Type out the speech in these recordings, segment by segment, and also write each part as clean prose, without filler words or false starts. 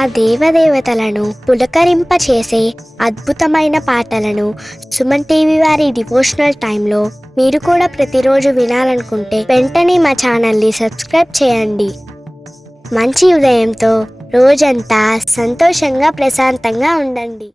ఆ దేవదేవతలను పులకరింపచేసే అద్భుతమైన పాటలను సుమన్ టీవీ వారి డివోషనల్ టైంలో మీరు కూడా ప్రతిరోజు వినాలనుకుంటే వెంటనే మా ఛానల్ని సబ్స్క్రైబ్ చేయండి. మంచి ఉదయంతో రోజంతా సంతోషంగా ప్రశాంతంగా ఉండండి.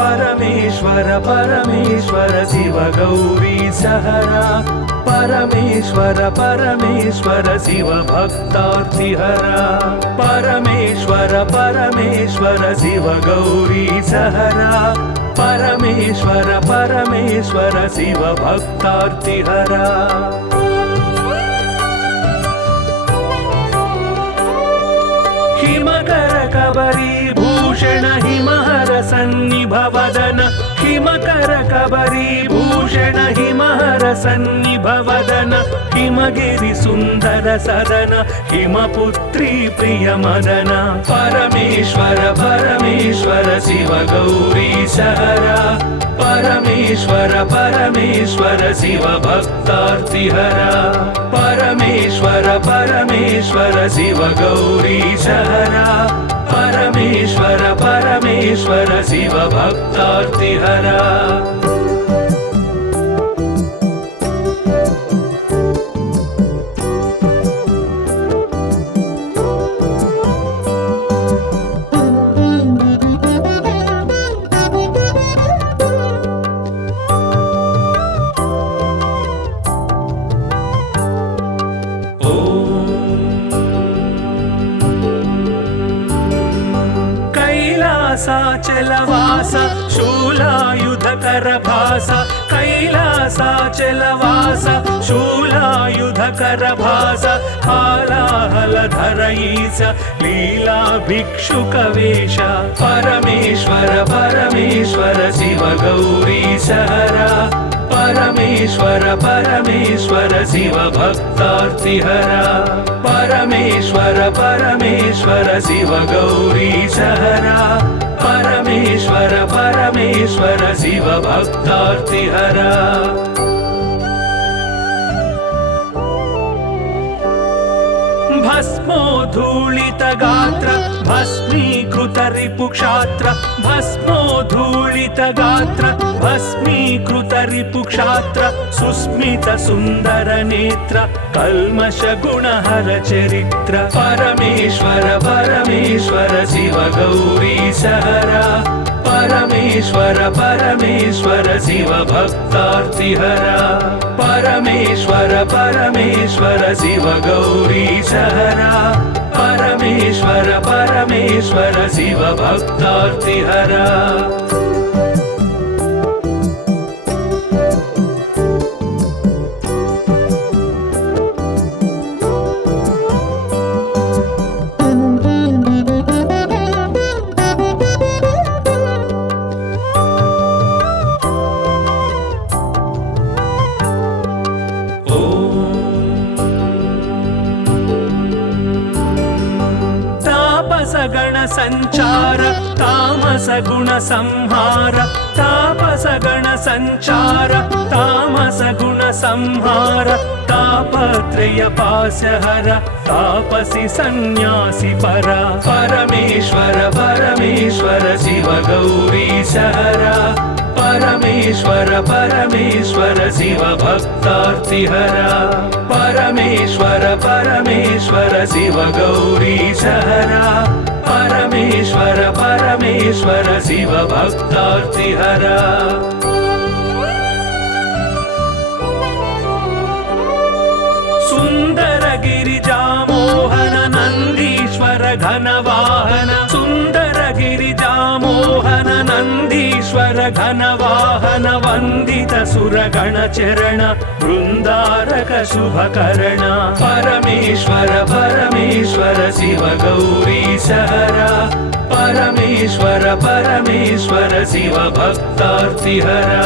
परमेश्वर परमेश्वर शिव गौरी सहरा परमेश्वर परमेश्वर शिव भक्तार्तिहरा परमेश्वर परमेश्वर शिव गौरी सहरा परमेश्वर परमेश्वर शिव भक्तार्तिहरा हिमकर कबरी भूषण हिमहर सन्निभवदन हिमकर कबरी भूषण हिमहर सन्निभवदन हिमगिरि सुंदर सदन हिमपुत्री प्रिय मदन परमेश्वर परमेश्वर शिव गौरी सहरा परमेश्वर परमेश्वर शिव भक्तार्तिहरा परमेश्वर परमेश्वर शिव गौरी सहरा परमेश्वर परमेश्वर शिव भक्तार्तिहरा कैलासाचलवास शूलायुधकर भास कैलासाचलवास शूलायुधकर भास हालाहलधर ईश लीला भिक्षुकवेश परमेश्वर परमेश्वर शिव गौरी सहरा परमेश्वर परमेश्वर शिव भक्तार्तिहरा परमेश्वर परमेश्वर शिव गौरी सहरा परमेश्वर परमेश्वर शिव भक्तार्तिहरा भस्मोद्धूलित गात्र भस्मीकृत रिपुक्षात्र भस्मोद्धूलित गात्र भस्मीकृत रिपुक्षात्र सुस्मित सुंदर नेत्र कल्मष गुणहर चरित्र परमेश्वर परमेश्वर शिव गौरी सहरा परमेश्वर परमेश्वर शिव भक्तार्तिहरा परमेश्वर परमेश्वर शिव गौरी सहरा परमेश्वर परमेश्वर शिव भक्तार्तिहरा गण संचार तामस गुण संहार तापस गण संचार तामस गुण संहार तापत्रय पाशहर तापसी सन्यासी परा परमेश्वर परमेश्वर शिव गौरी सहरा परमेश्वर परमेश्वर शिव भक्तार्तिहरा परमेश्वर परमेश्वर शिव गौरी सहरा परमेश्वर परमेश्वर शिव भक्तार्तिहरा सुंदर गिरिजा मोहन नंदीश्वर घनवाहन सुंदर गिरिजा मोहन नंदीश्वर घनवाहन वंदित सुरगण चरण वृंदारक शुभकर्ण परमेश्वर परमेश्वर शिव गौरी सहरा परमेश्वर परमेश्वर शिव भक्तार्तिहरा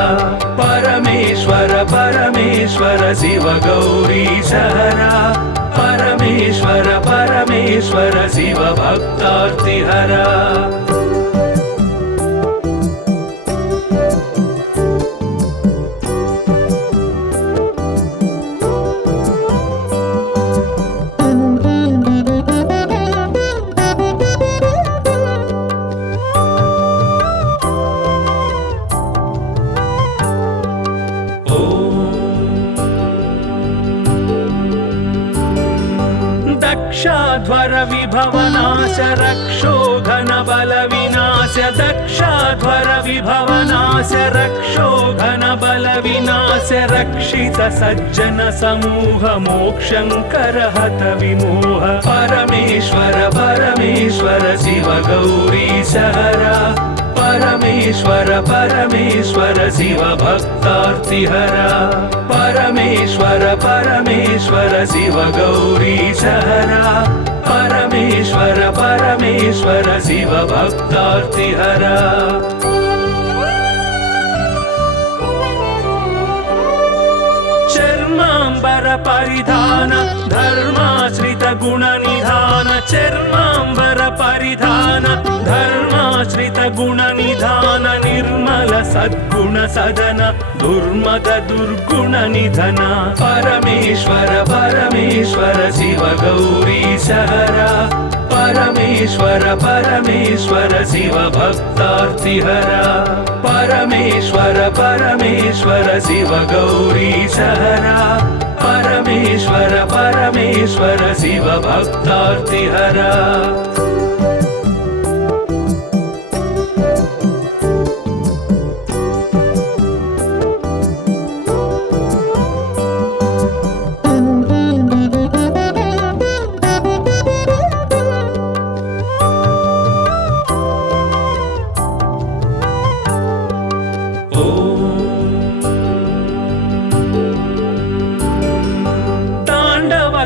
परमेश्वर परमेश्वर शिव गौरी सहरा परमेश्वर परमेश्वर शिव भक्तार्तिहरा दक्षाध्वर विभवनाश रक्षो घन बल विनाश दक्षाध्वर विभवनाश रक्षो घन बल विनाश रक्षित सज्जन समूह मोक्षंकर हत विमोह परमेश्वर परमेश्वर शिव गौरी सहरा परमेश्वर परमेश्वर शिव भक्तार्तिहरा परमेश्वर परमेश्वर शिव गौरी सहरा परमेश्वर परमेश्वर शिव भक्तार्तिहरा चर्मांबर परिधान धर्माश्रित गुण निधान चर्मांबर परिधान धर्माश्रित गुण निधान निर्मल सद्गुण सदन दुर्मद दुर्गुण निधन परमेश्वर परमेश्वर शिव गौरी सहरा परमेश्वर परमेश्वर शिव भक्तार्तिहरा परमेश्वर परमेश्वर शिव गौरी सहरा परमेश्वर परमेश्वर शिव भक्तार्तिहरा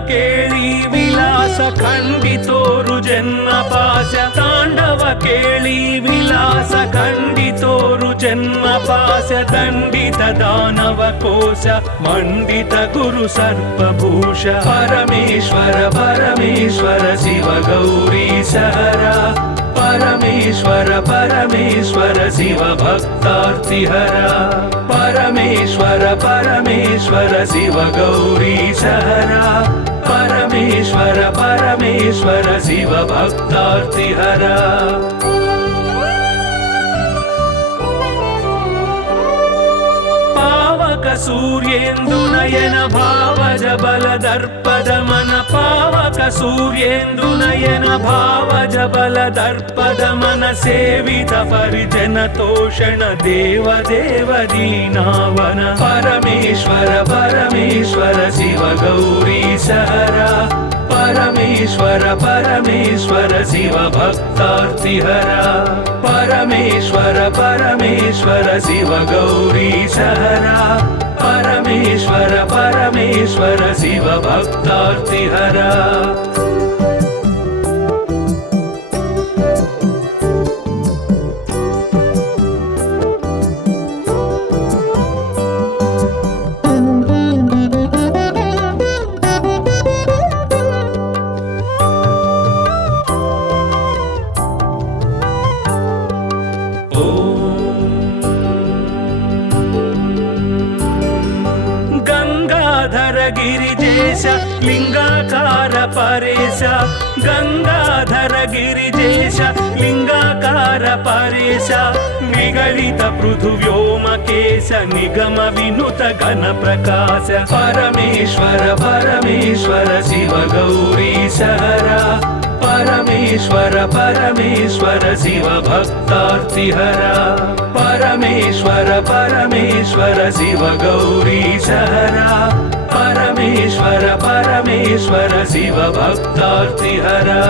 केळी विलास खंडितोरु जन्म पाश तांडव केळी विलास खंडितोरु जन्म पाश दंडित दानव कोश मंडित गुरु सर्पभूष परमेश्वर परमेश्वर शिव गौरी सहरा परमेश्वर परमेश्वर शिव भक्तार्तिहरा परमेश्वर परमेश्वर शिव गौरी सहरा परमेश्वर परमेश्वर शिव भक्तार्तिहरा पावक सूर्येन्दुनयन भावज बल दर्पद मन पावक सूर्येन्दुनयन भावज बल दर्पद मन सेवित परिजन तोषण देव देव दीनावन परमेश्वर परमेश्वर शिव गौरी सहरा परमेश्वर परमेश्वर शिव भक्तार्तिहरा परमेश्वर परमेश्वर शिव गौरी सहरा परमेश्वर परमेश्वर शिव भक्तार्तिहरा गिरिजेश लिंगाकार परेश गंगाधर गिरिजेश लिंगाकार परेश निगलित पृथुव्योमकेश निगम विनुत घन प्रकाश परमेश्वर परमेश्वर शिव गौरी सहरा परमेश्वर परमेश्वर शिव भक्तार्तिहरा परमेश्वर परमेश्वर शिव गौरी सहरा परमेश्वर परमेश्वर शिव भक्तार्तिहरा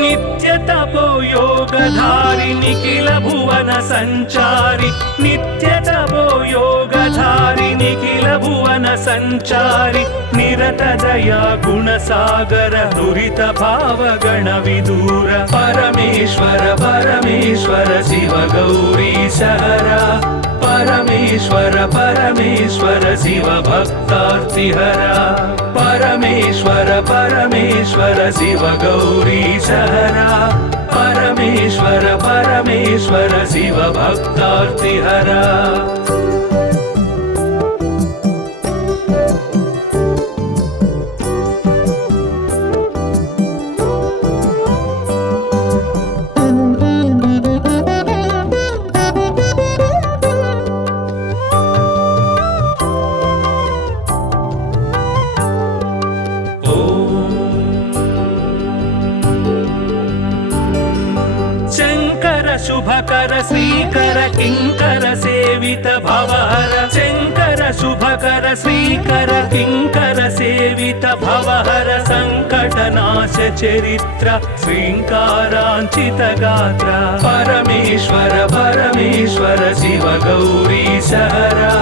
नित्य तपो योगधारि निखिल भुवन संचारि नित्य तपो योगधारि निखिल भुवन संचारि निरत दया गुण सागर दुरित भाव गण विदूर परमेश्वर परमेश्वर शिव गौरी सहरा परमेश्वर परमेश्वर शिव भक्तार्तिहरा परमेश्वर परमेश्वर शिव गौरी सहरा परमेश्वर परमेश्वर शिव भक्तार्तिहरा शुभकर श्रीकर किंकर सेवित भवहर शंकर शुभकर श्रीकर किंकर सेवित भवहर संकटनाश चरित्र श्रींकारांचित गात्र परमेश्वर परमेश्वर शिव गौरी सहरा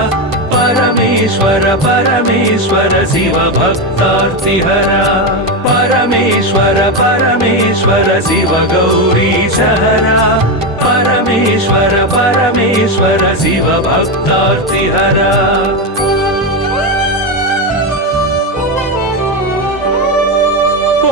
परमेश्वर परमेश्वर शिव भक्तार्तिहरा परमेश्वर परमेश्वर शिव गौरी सहरा परमेश्वर परमेश्वर शिव भक्तार्तिहरा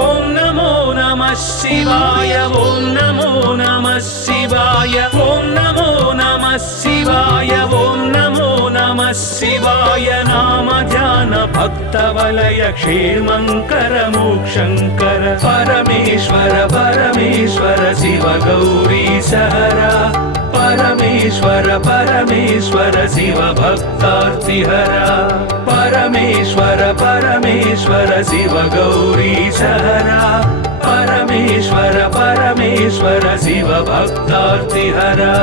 ओम नमो नमः शिवाय ओम नमो नमः शिवाय ओम नमो नमः शिवाय ओम नमो नमः शिवाय नाम ध्यान भक्त वलय क्षेमंकर मोक्षंकर परमेश्वर परमेश्वर शिव गौरी सहरा परमेश्वर परमेश्वर शिव भक्तार्तिहरा परमेश्वर परमेश्वर शिव गौरी सहरा परमेश्वर परमेश्वर शिव भक्तार्तिहरा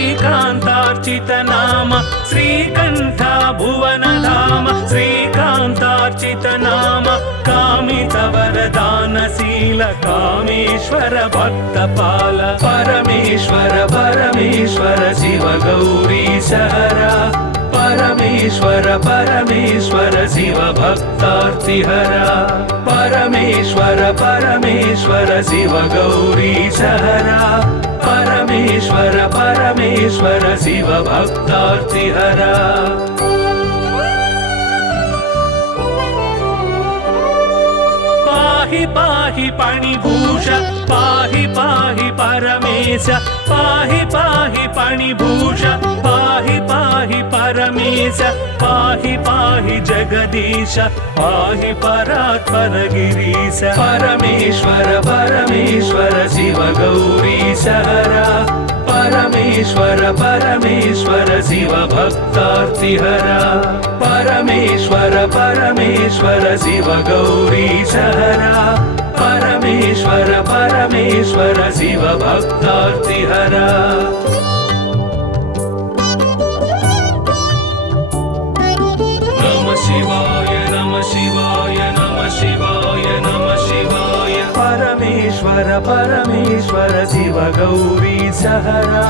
श्रीकांतार्चित नाम श्रीकंठा भुवन धाम श्रीकांतार्चित नाम कामित वरदानशील कामेश्वर भक्तपाल परमेश्वर परमेश्वर शिव गौरी सहरा परमेश्वर परमेश्वर शिव भक्तार्तिहरा परमेश्वर परमेश्वर शिव गौरी सहरा परमेश्वर परमेश्वर शिव भक्तार्तिहरा पाहि पाहि पाणिभूष पाहि पाहि परमेश पाहि पाहि पाणिभूष पाहि पाहि परमेश पाहि पाहि जगदीश पाहि परात्पर गिरीश परमेश्वर परमेश्वर शिव गौरी सहरा परमेश्वर परमेश्वर शिव भक्तार्तिहरा परमेश्वर परमेश्वर शिव गौरी सहरा परमेश्वर परमेश्वर शिव भक्तार्तिहरा नमः शिवाय नमः शिवाय नमः शिवाय नमः शिवाय परमेश्वर परमेश्वर शिव गौरी सहरा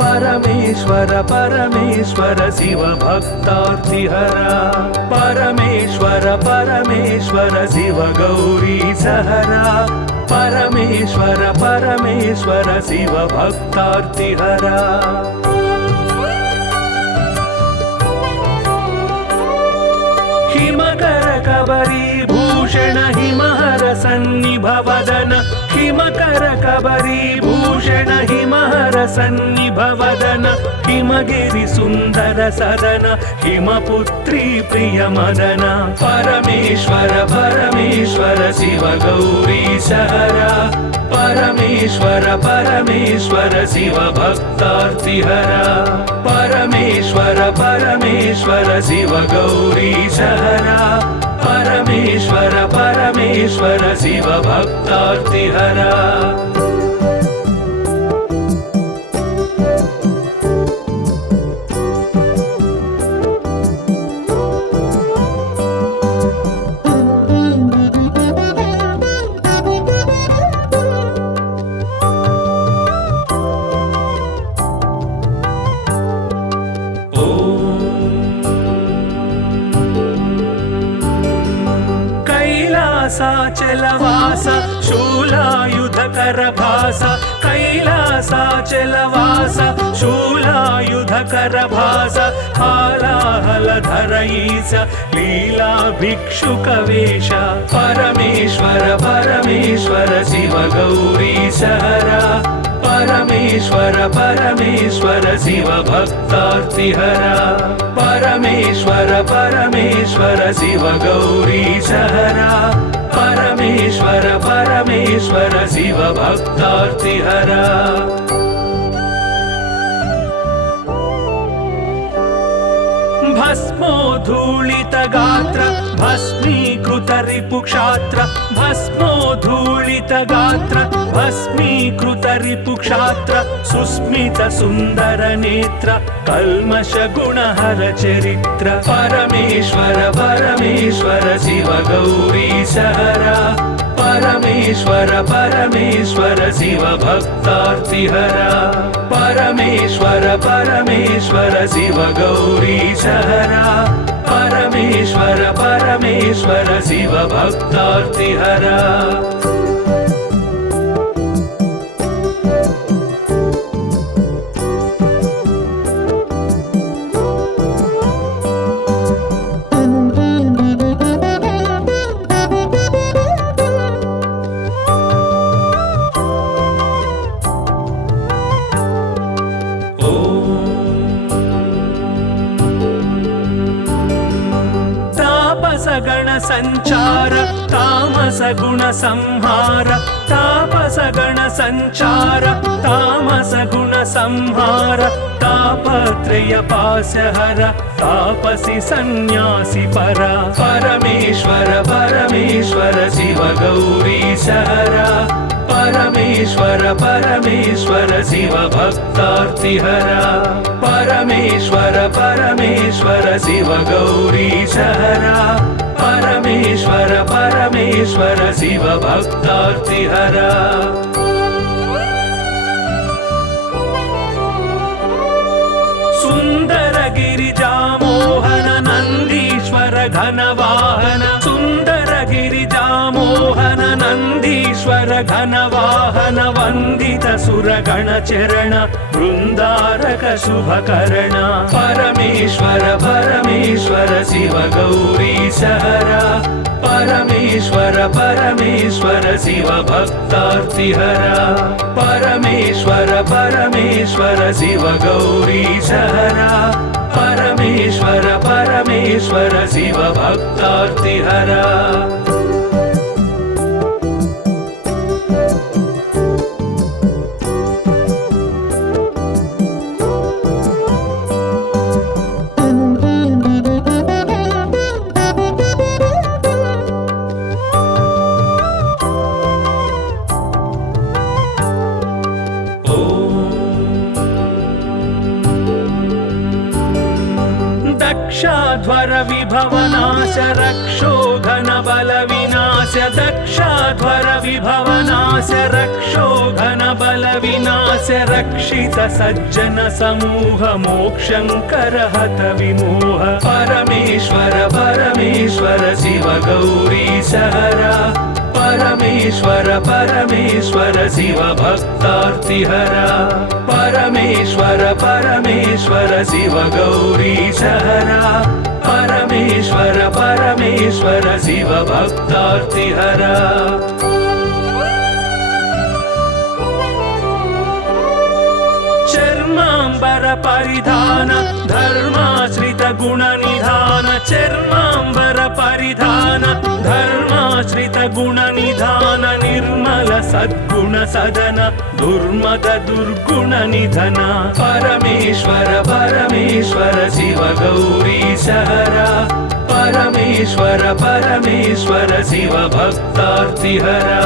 परमेश्वर परमेश्वर शिव भक्तार्तिहरा परमेश्वर परमेश्वर शिव गौरी सहरा परमेश्वर परमेश्वर शिव भक्तार्तिहरा हिमकर कबरी भूषण हिमहर सन्निभवदन हिमकर कबरी भूषण हिमहर सन्निभवदन हिमगिरि सुंदर सदन हिमपुत्री प्रिय मदन परमेश्वर परमेश्वर शिव गौरी सहरा परमेश्वर परमेश्वर शिव भक्तार्तिहरा परमेश्वर परमेश्वर शिव गौरी सहरा परमेश्वर परमेश्वर शिव भक्तार्तिहरा कैलासाचलवास शूलायुधकर भास कैलासाचलवास शूलायुधकर भास हालाहलधर ईश लीला भिक्षुकवेश परमेश्वर परमेश्वर शिव गौरी सहरा परमेश्वर परमेश्वर शिव भक्तार्तिहरा परमेश्वर परमेश्वर शिव गौरीशहरा परमेश्वर परमेश्वर शिव भक्तार्तिहरा भस्मोद्धूलित गात्र भस्मीकृत रिपुक्षात्र भस्मोद्धूलित गात्र भस्मीकृत रिपुक्षात्र सुस्मित सुन्दर नेत्र कल्मष गुणहर चरित्र परमेश्वर परमेश्वर शिव गौरीशहरा परमेश्वर परमेश्वर शिव भक्तार्तिहरा परमेश्वर परमेश्वर शिव गौरीशहरा परमेश्वर परमेश्वर शिव भक्तार्तिहरा गण संचार तामस गुण संहार तापस गण संचार तामस गुण संहार तापत्रय पासहर तापसी सन्यासी परा परमेश्वर परमेश्वर शिव गौरीशहरा परमेश्वर परमेश्वर शिव भक्तार्तिहरा परमेश्वर परमेश्वर शिव गौरीशहरा परमेश्वर परमेश्वर शिव भक्तार्तिहरा सुंदर गिरिजा मोहन नंदीश्वर घनवाहन सुंदर गिरिजा मोहन नंदीश्वर घनवाहन वंदित सुरगण चरण वृंदारक शुभकरण परमेश्वर परमेश्वर शिव गौरीशहरा परमेश्वर परमेश्वर शिव भक्तार्तिहरा परमेश्वर परमेश्वर शिव गौरीशहरा परमेश्वर परमेश्वर शिव भक्तार्तिहरा दक्षाध्वर विभवनाश रक्षोघन बल विनाश दक्षाध्वर विभवनाश रक्षोघन बल विनाश रक्षित सज्जन समूह मोक्षंकर हत विमोह परमेश्वर परमेश्वर शिव गौरीशहरा परमेश्वर परमेश्वर शिव भक्तार्तिहरा परमेश्वर परमेश्वर शिव गौरीशहरा परमेश्वर परमेश्वर शिव भक्तार्तिहरा चर्मांबर परिधान धर्माश्रित गुण निधान चर्मांबर परिधान धर्माश्रित गुण निधान निर्मल सद्गुण सदन दुर्मद दुर्गुण निधन परमेश्वर परमेश्वर शिव गौरीशहरा परमेश्वर परमेश्वर शिव भक्तार्तिहरा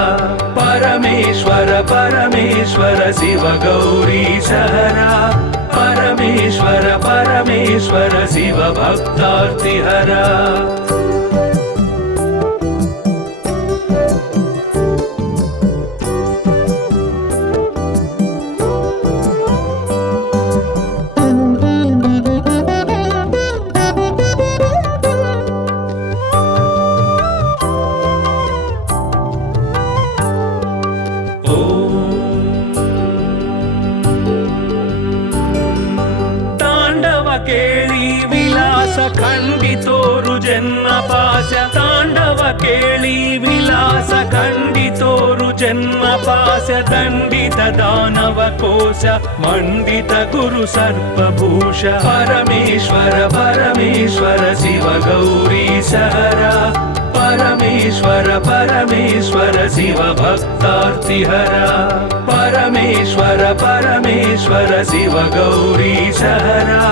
परमेश्वर परमेश्वर शिव गौरीशहरा परमेश्वर परमेश्वर शिव भक्तार्तिहरा केळी विलास खंडितोरु जन्म जन्म पास्य दण्डित दानव कोश मण्डित गुरु सर्पभूष परमेश्वर परमेश्वर शिव गौरीश हरा परमेश्वर परमेश्वर शिव भक्तार्तिहरा परमेश्वर परमेश्वर शिव गौरीश हरा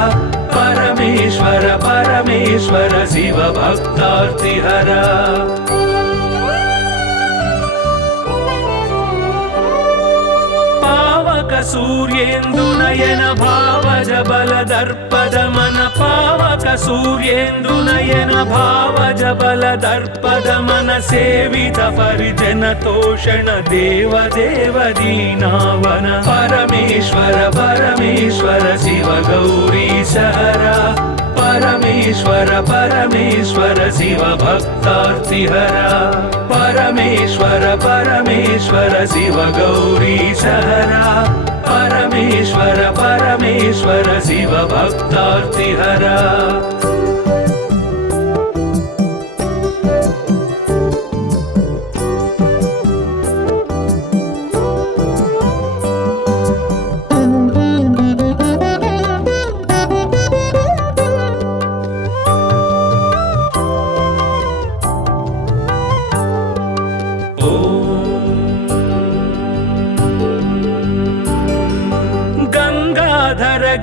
परमेश्वर परमेश्वर शिव भक्तार्तिहरा सूर्येन्दुनयन भावज बलदर्पदमन पावक सूर्येन्दुनयन भावज बलदर्पदमन सेवित परिजन तोषण देव देव दीनावन परमेश्वर परमेश्वर शिव गौरीश हरा परमेश्वर परमेश्वर शिव भक्तार्तिहरा परमेश्वर परमेश्वर शिव गौरीश हरा परमेश्वर परमेश्वर शिव भक्तार्तिहरा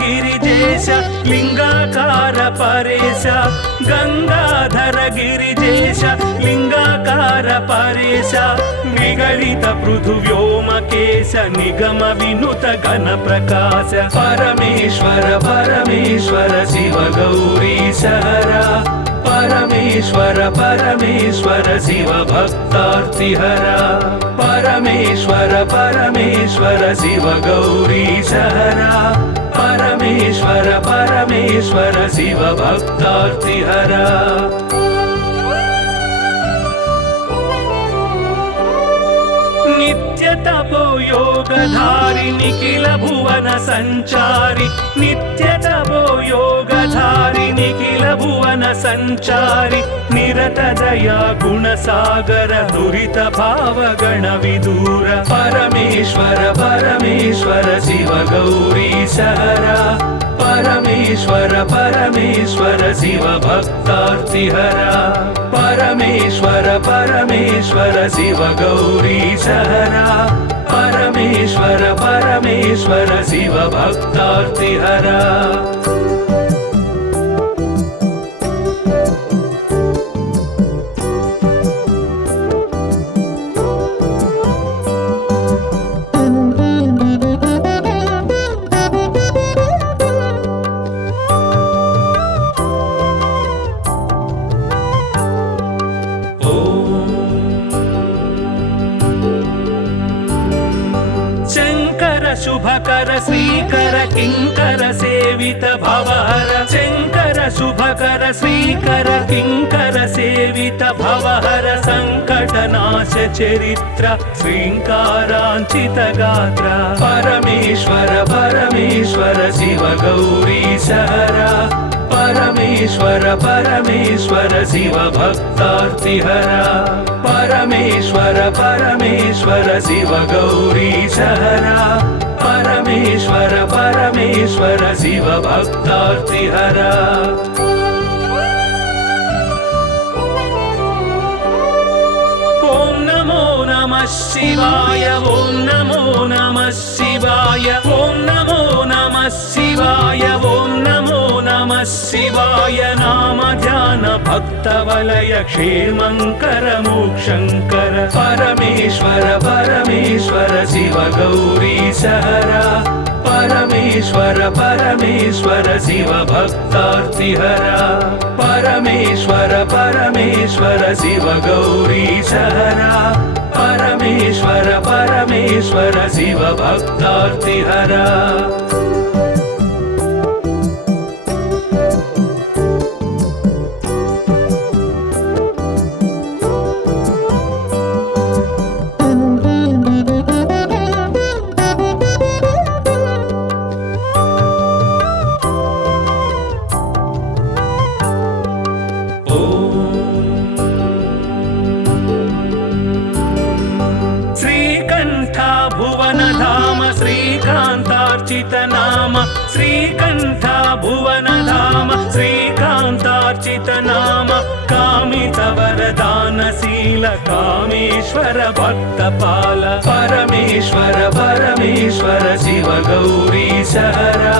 गिरिजेश लिंगाकार परेश गंगाधर गिरिजेश लिंगाकार परेश निगलित पृथुव्योमकेश निगम विनुत घन प्रकाश परमेश्वर परमेश्वर शिव गौरीश हरा परमेश्वर परमेश्वर शिव भक्तार्तिहरा परमेश्वर परमेश्वर शिव गौरीश हरा परमेश्वर परमेश्वर शिव भक्तार्तिहरा नित्य तपो योगधारि निखिल भुवन संचारि नित्य तपो योगधारि निखिल भुवन संचारि निरत दया गुण सागर दुरित भाव गण विदूर परमेश्वर परमेश्वर शिव गौरीश हरा परमेश्वर परमेश्वर शिव भक्तार्तिहरा परमेश्वर परमेश्वर शिव गौरीश हरा परमेश्वर परमेश्वर शिव भक्तार्तिहरा शुभकर श्रीकर किंकर सेवित भवहर शंकर शुभकर श्रीकर किंकर सेवित भवहर संकटनाश चरित्र श्रींकारांचित गात्र परमेश्वर परमेश्वर शिव गौरीश हरा परमेश्वर परमेश्वर शिव भक्तार्तिहरा परमेश्वर परमेश्वर शिव गौरीश हरा परमेश्वर परमेश्वर शिव भक्तार्तिहरा ओम नमो नमः शिवाय ओम नमो नमः शिवाय ओम नमो नमः शिवाय ओम नमो नमः शिवाय नाम ध्यान भक्त वलय क्षेमंकर मोक्षंकर परमेश्वर परमेश्वर शिव गौरीश हरा परमेश्वर परमेश्वर शिव भक्तार्तिहरा परमेश्वर परमेश्वर शिव गौरीश हरा परमेश्वर परमेश्वर शिव भक्तार्तिहरा भुवनधाम श्रीकान्तार्चित नाम श्रीकण्ठ भुवनधाम श्रीकान्तार्चित नाम कामितवरदानशील कामेश्वर भक्तपाल परमेश्वर परमेश्वर शिव गौरीश हरा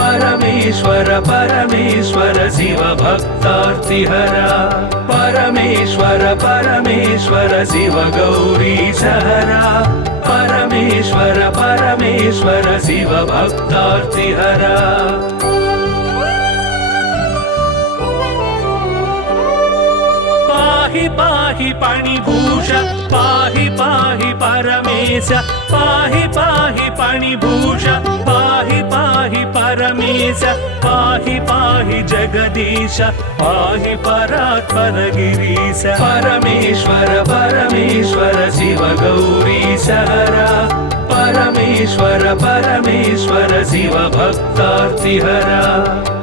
परमेश्वर परमेश्वर शिव भक्तार्तिहरा परमेश्वर परमेश्वर शिव गौरीश हरा परमेश्वर परमेश्वर शिव भक्तार्तिहरा पाहि पाहि पणिभूष पाहि पाहि परमेश पाहि पाहि पणिभूष पाहि पाहि परमेश पाहि पाहि जगदीश पाहि परात्पर गिरीश परमेश्वर परमेश्वर शिव गौरीश हरा परमेश्वर परमेश्वर शिव भक्तार्तिहरा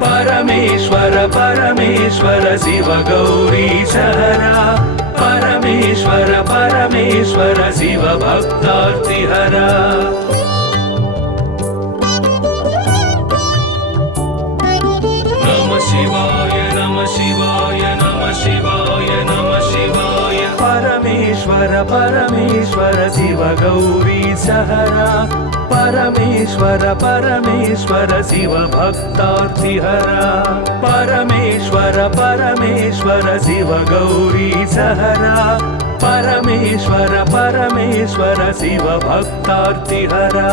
परमेश्वर परमेश्वर शिव गौरीश हरा परमेश्वर परमेश्वर शिव भक्तार्तिहरा नमः शिवाय नमः शिवाय नमः शिवाय नमः शिवाय परमेश्वर परमेश्वर शिव गौरीश हरा परमेश्वर परमेश्वर शिव भक्तार्तिहरा परमेश्वर परमेश्वर शिव गौरीश हरा परमेश्वर परमेश्वर शिव भक्तार्तिहरा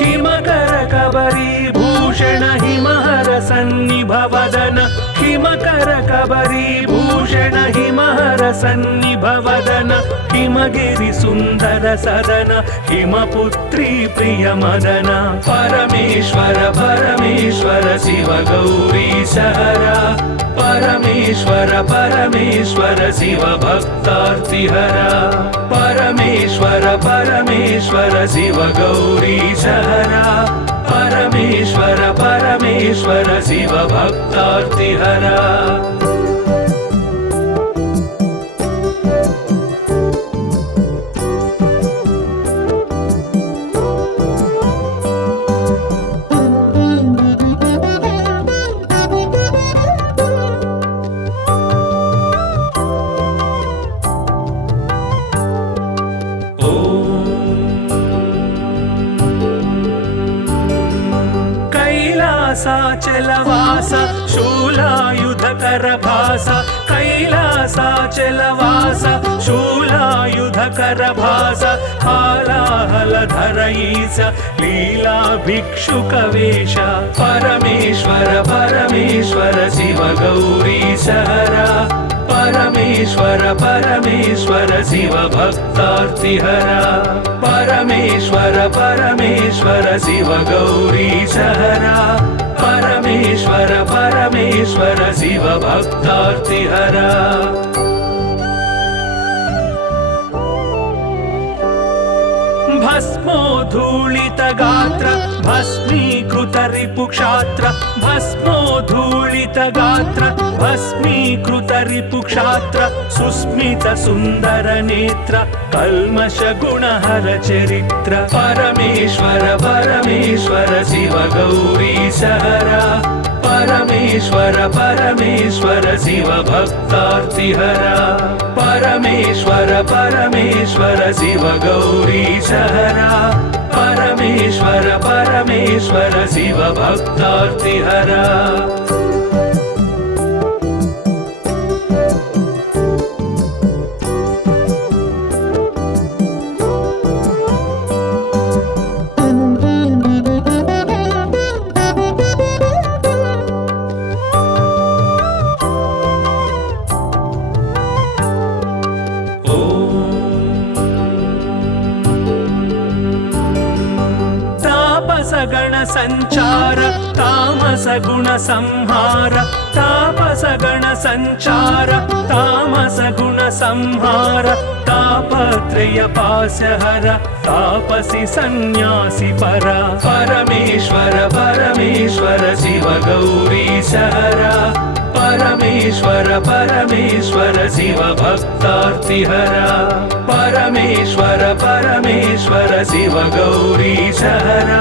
हिमकर कबरी भूषण हिमहर सन्निभ वदन हिमकर कबरी भूषण हिमहर सन्निभ वदन हिमगिरि सुन्दर सदन हिमपुत्री प्रिय मदन परमेश्वर परमेश्वर शिव गौरीश हरा परमेश्वर परमेश्वर शिव भक्तार्तिहरा परमेश्वर परमेश्वर शिव गौरीश हरा परमेश्वर परमेश्वर शिव भक्तार्तिहरा कैलासाचलवास शूलायुधकर भास कैलासाचलवास शूलायुधकर भास हालाहलधर ईश लीला भिक्षुक वेश परमेश्वर परमेश्वर शिव गौरीश हरा परमेश्वर परमेश्वर शिव भक्तार्तिहरा परमेश्वर परमेश्वर शिव गौरीश हरा परमेश्वर परमेश्वर शिव भक्तार्तिहरा भस्मोद्धूलित गात्र भस्मीकृत रिपुक्षात्र भस्मोद्धूलित गात्र भस्मीकृत रिपुक्षात्र सुस्मित सुन्दर नेत्र कल्मष गुणहर चरित्र परमेश्वर परमेश्वर शिव गौरीश हरा परमेश्वर परमेश्वर शिव भक्तार्तिहरा परमेश्वर परमेश्वर शिव गौरीश हरा परमेश्वर परमेश्वर शिव भक्तार्तिहरा गण संचार तामस गुण संहार तापस गण संचार तामस गुण संहार तापत्रय पाशहर तापसी सन्यासी परा परमेश्वर परमेश्वर शिव गौरीश हरा परमेश्वर परमेश्वर शिव भक्तार्तिहरा परमेश्वर परमेश्वर शिव गौरीशहरा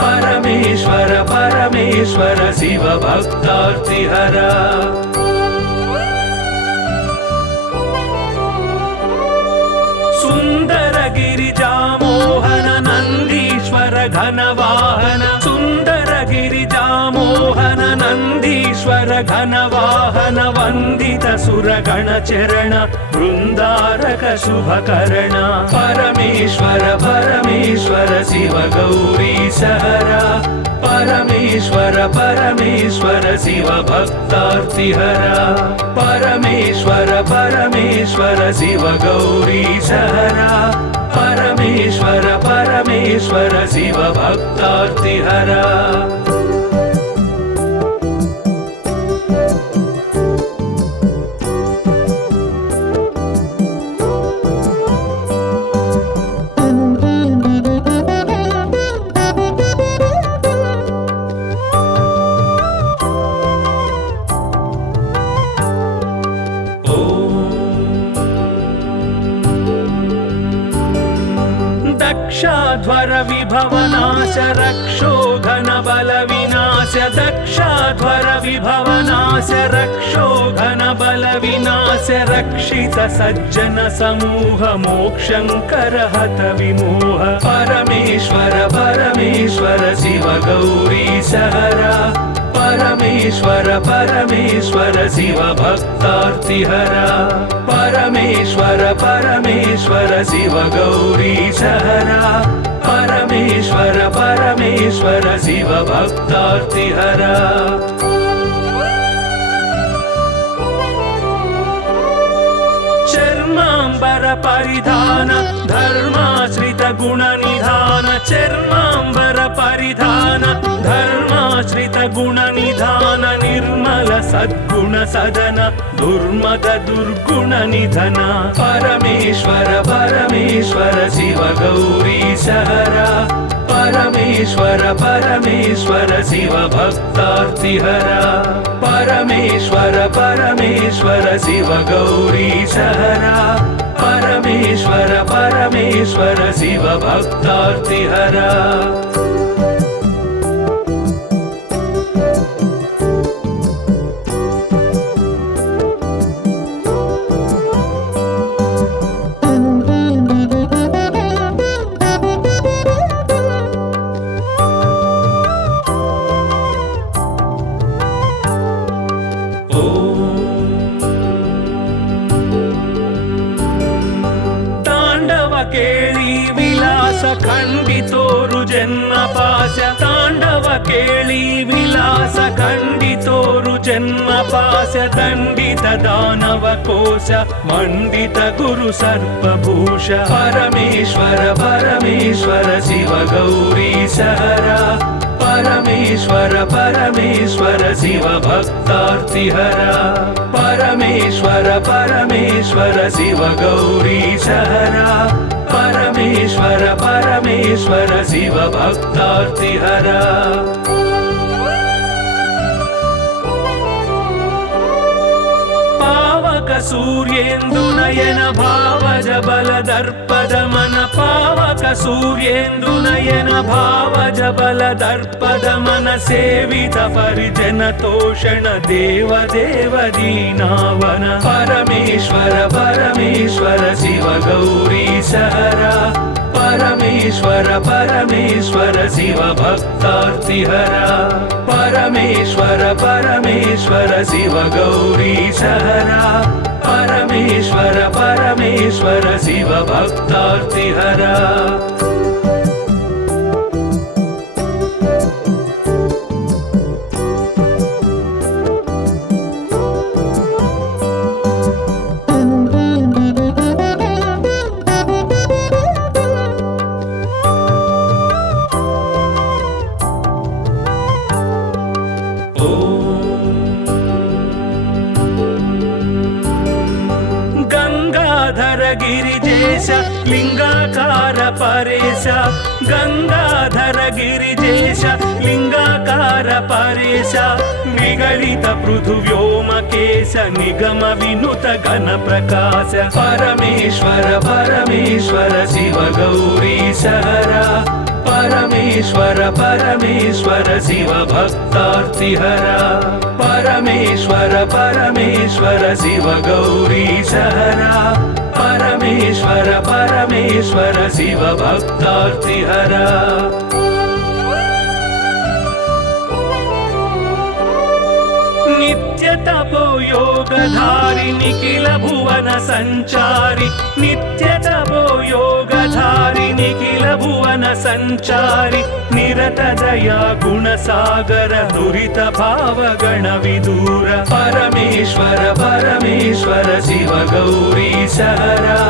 परमेश्वर परमेश्वर शिव भक्तार्तिहरा सुंदर गिरिजामोहन नंदीश्वर घनवाहन सुंदर गिरिजामोहन नंदीश्वर घनवाहन वंदित सुरगण चरण वृंदारक शुभकरण परमेश्वर परमेश्वर शिव गौरीशहरा परमेश्वर परमेश्वर शिव भक्तार्तिहरा परमेश्वर परमेश्वर शिव गौरीशहरा परमेश्वर परमेश्वर शिव भक्तार्तिहरा दक्षाध्वर विभवनाश रक्षोघन बल विनाश दक्षाध्वर विभवनाश रक्षोघन बल विनाश रक्षित सज्जन समूह मोक्षंकर हत विमोह परमेश्वर परमेश्वर शिव गौरीशहरा परमेश्वर परमेश्वर शिव भक्तार्तिहरा परमेश्वर परमेश्वर शिव गौरीशहरा परमेश्वर परमेश्वर शिव भक्तार्तिहरा चर्मांबर परिधान धर्माश्रित गुण निधान चर्मांबर परिधान धर्माश्रित गुण निधान निर्मल सद्गुण सदन दुर्मद दुर्गुण निधन परमेश्वर परमेश्वर शिव गौरीशहरा परमेश्वर परमेश्वर शिव भक्तार्तिहरा परमेश्वर परमेश्वर शिव गौरीशहरा परमेश्वर परमेश्वर शिव भक्तार्तिहरा केळी विलास खंडितोरु जन्म पाश तांडव केळी विलास खंडितोरु जन्म पाश दंडित दानव कोश मंडित गुरु सर्पभूष परमेश्वर परमेश्वर शिव गौरीशहरा परमेश्वर परमेश्वर शिव भक्तार्तिहरा परमेश्वर परमेश्वर शिव गौरीशहरा परमेश्वर परमेश्वर शिव भक्तार्तिहरा पावक सूर्येन्दु नयन भावज बल दर्पद मन पावक सूर्येन्दु नयन भावज बल दर्पद मन सेवित परिजन तोषण देव देव दीनावन परमेश्वर परमेश्वर शिव गौरीशहरा परमेश्वर परमेश्वर शिव भक्तार्तिहरा परमेश्वर परमेश्वर शिव गौरीशहरा परमेश्वर परमेश्वर शिव भक्तार्तिहरा गंगाधर गिरिजेश लिंगाकार परेश गंगाधर गिरिजेश लिंगाकार परेश निगलित पृथुव्योमकेश निगम विनुत घन प्रकाश परमेश्वर परमेश्वर शिव गौरीश हरा परमेश्वर परमेश्वर शिव भक्तार्तिहरा परमेश्वर परमेश्वर शिव गौरीश हरा परमेश्वर परमेश्वर शिव भक्तार्तिहरा नित्य तपो योगधारि निखिल भुवन संचारि नित्य तपो योगधारि निखिल भुवन संचारि निरत दया गुण सागर दुरित भाव गण विदूर परमेश्वर परमेश्वर शिव गौरीश हरा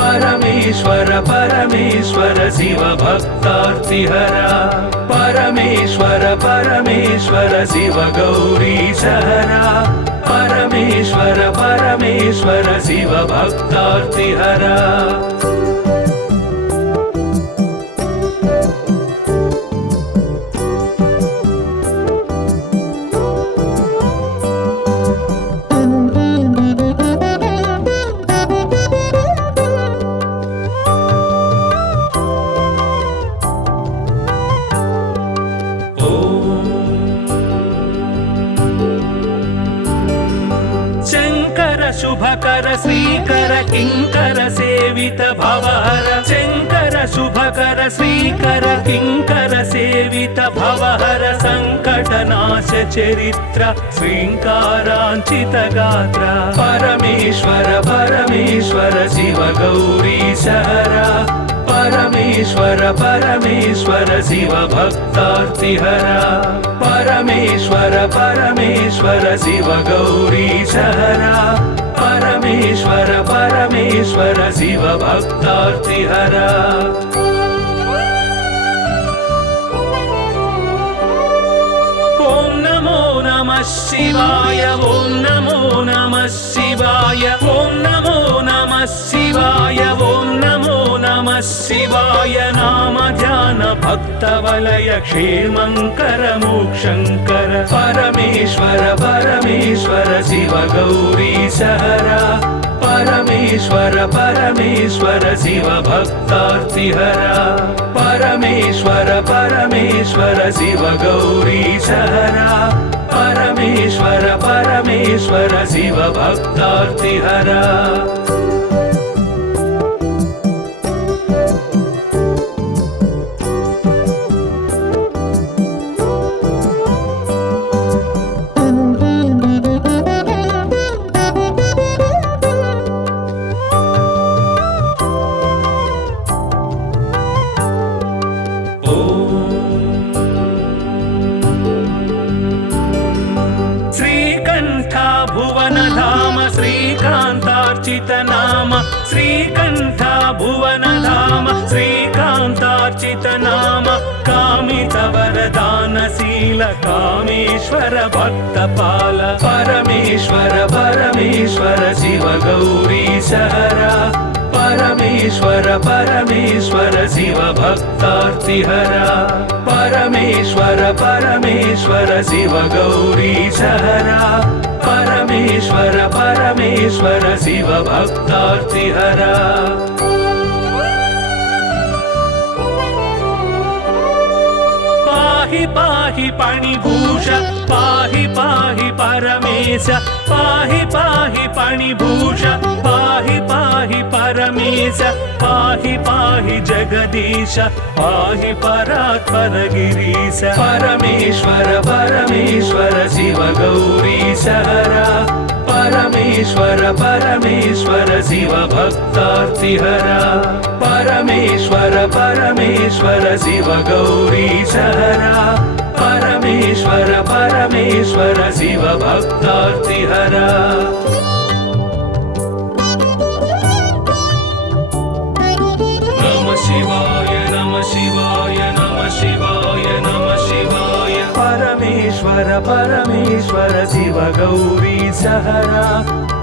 परमेश्वर परमेश्वर शिव भक्तार्तिहरा परमेश्वर परमेश्वर शिव गौरीश हरा परमेश्वर परमेश्वर शिव भक्तार्तिहरा शुभकर श्रीकर किंकर सेवित भवहर शंकर शुभकर श्रीकर किंकर सेवित भवहर संकटनाश चरित्र श्रींकारांचित गात्र परमेश्वर परमेश्वर शिव गौरीश हरा परमेश्वर परमेश्वर शिव भक्तार्तिहरा परमेश्वर परमेश्वर शिव गौरीश हरा परमेश्वर परमेश्वर शिव भक्तार्तिहरा ओम नमो नमः शिवाय ओम नमो नमः शिवाय ओम नमो नमः शिवाय ओम नमो नमः शिवाय नाम ध्यान भक्त वलय क्षेमंकर मोक्षंकर परमेश्वर परमेश्वर शिव गौरीश हरा परमेश्वर परमेश्वर शिव भक्तार्तिहरा परमेश्वर परमेश्वर शिव गौरीश हरा परमेश्वर परमेश्वर शिव भक्तार्तिहरा श्रीकांतार्चित नाम श्रीकंठ भुवन धाम श्रीकांतार्चित नाम कामित वरदानशील कामेश्वर भक्तपाल परमेश्वर परमेश्वर शिव गौरीश हरा परमेश्वर परमेश्वर शिव भक्तार्तिहरा परमेश्वर परमेश्वर शिव गौरीश हरा परमेश्वर परमेश्वर शिव भक्तार्तिहरा पाहि पाहि पाणिभूष पाहि पाहि परमेश पाहि पाहि पाणिभूष पाहि पाहि परमेश पाहि पाहि जगदीश पाहि परात्पर गिरीश परमेश्वर परमेश्वर शिव गौरीश हरा परमेश्वर परमेश्वर शिव भक्तार्तिहरा परमेश्वर परमेश्वर शिव गौरीश हरा परमेश्वर परमेश्वर शिव भक्तार्तिहरा नमः शिवाय नमः शिवाय नमः शिवाय नमः शिवाय परमेश्वर परमेश्वर शिव गौरीश हरा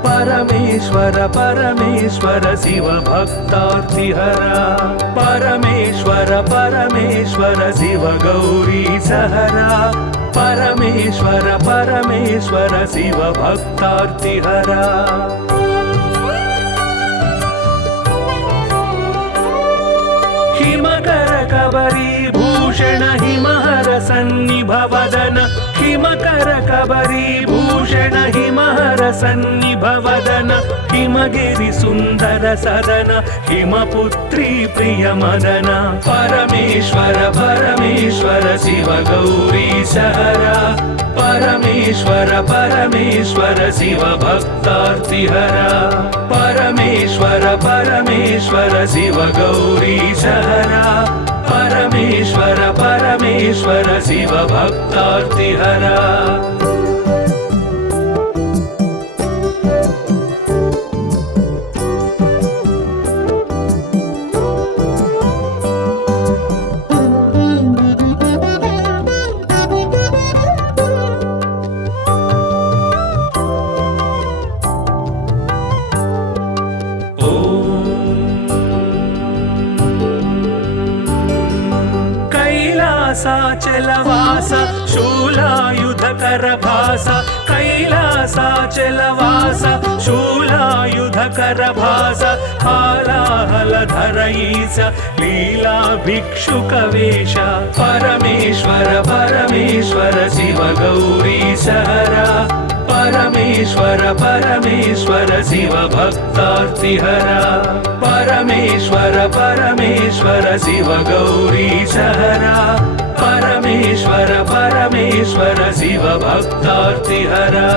परमेश्वर परमेश्वर शिव भक्तार्तिहरा परमेश्वर परमेश्वर शिव गौरी सहरा परमेश्वर परमेश्वर शिव भक्तार्तिहरा हिमकर कबरी भूषण हिमहर सन्निभवदन हिमकर कबरी भूषण हिमहर सन्निभवदन हिमगिरि सुन्दर सदन हिमपुत्री प्रिय मदन परमेश्वर परमेश्वर शिव गौरी सहरा परमेश्वर परमेश्वर शिव भक्तार्तिहरा परमेश्वर परमेश्वर शिव गौरी सहरा परमेश्वर परमेश्वर शिव भक्तार्तिहरा कैलासाचलवास शूलायुधकर भास कैलासाचलवास शूलायुधकर भास हालाहलधर ईश लीला भिक्षुकवेश परमेश्वर परमेश्वर शिव गौरी सहरा परमेश्वर परमेश्वर शिव भक्तार्तिहरा परमेश्वर परमेश्वर शिव गौरी सहरा परमेश्वर परमेश्वर शिव भक्तार्तिहरा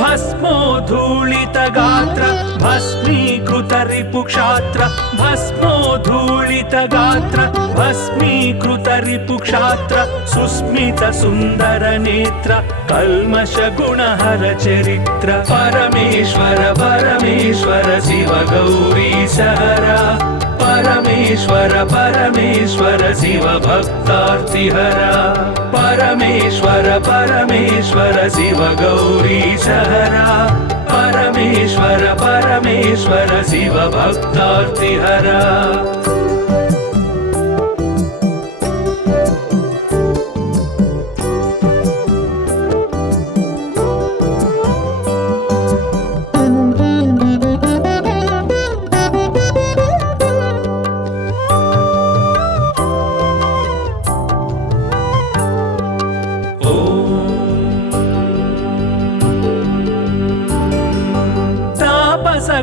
भस्मोद्धूलित गात्र भस्मीकृत रिपुक्षात्र भस्मोद्धूलित गात्र भस्मीकृत रिपुक्षात्र सुस्मित सुन्दर नेत्र कल्मष गुणहर चरित्र परमेश्वर परमेश्वर शिव गौरी सहरा परमेश्वर परमेश्वर शिव भक्तार्तिहरा परमेश्वर परमेश्वर शिव गौरी सहरा परमेश्वर परमेश्वर शिव भक्तार्तिहरा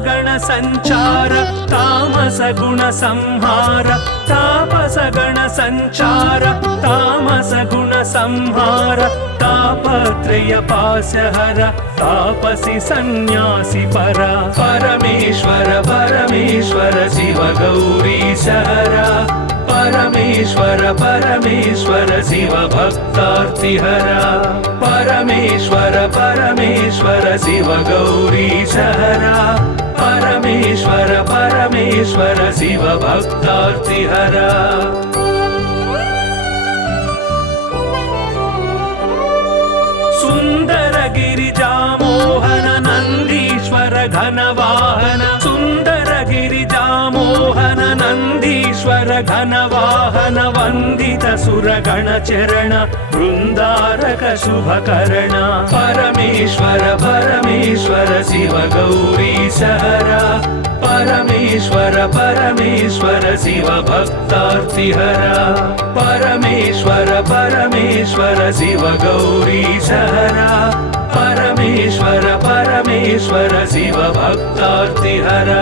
गण संचार तामस गुण संहार तापस गण संचार तामस गुण संहार तापत्रय पासहर तापसी सन्यासी परा परमेश्वर परमेश्वर शिव गौरी सहरा परमेश्वर परमेश्वर शिव भक्तार्तिहरा परमेश्वर परमेश्वर शिव गौरी सहरा परमेश्वर परमेश्वर शिव भक्तार्तिहरा सुंदर गिरिजा मोहन नंदीश्वर घनवाहन सुंदर गिरिजा मोहन नंदीश्वर घनवाहन वंदित सुरगण चरण वृंदारक शुभकर्ण परमेश्वर परमेश्वर शिव गौरी सहरा परमेश्वर परमेश्वर शिव भक्तार्तिहरा परमेश्वर परमेश्वर शिव गौरी सहरा परमेश्वर परमेश्वर शिव भक्तार्तिहरा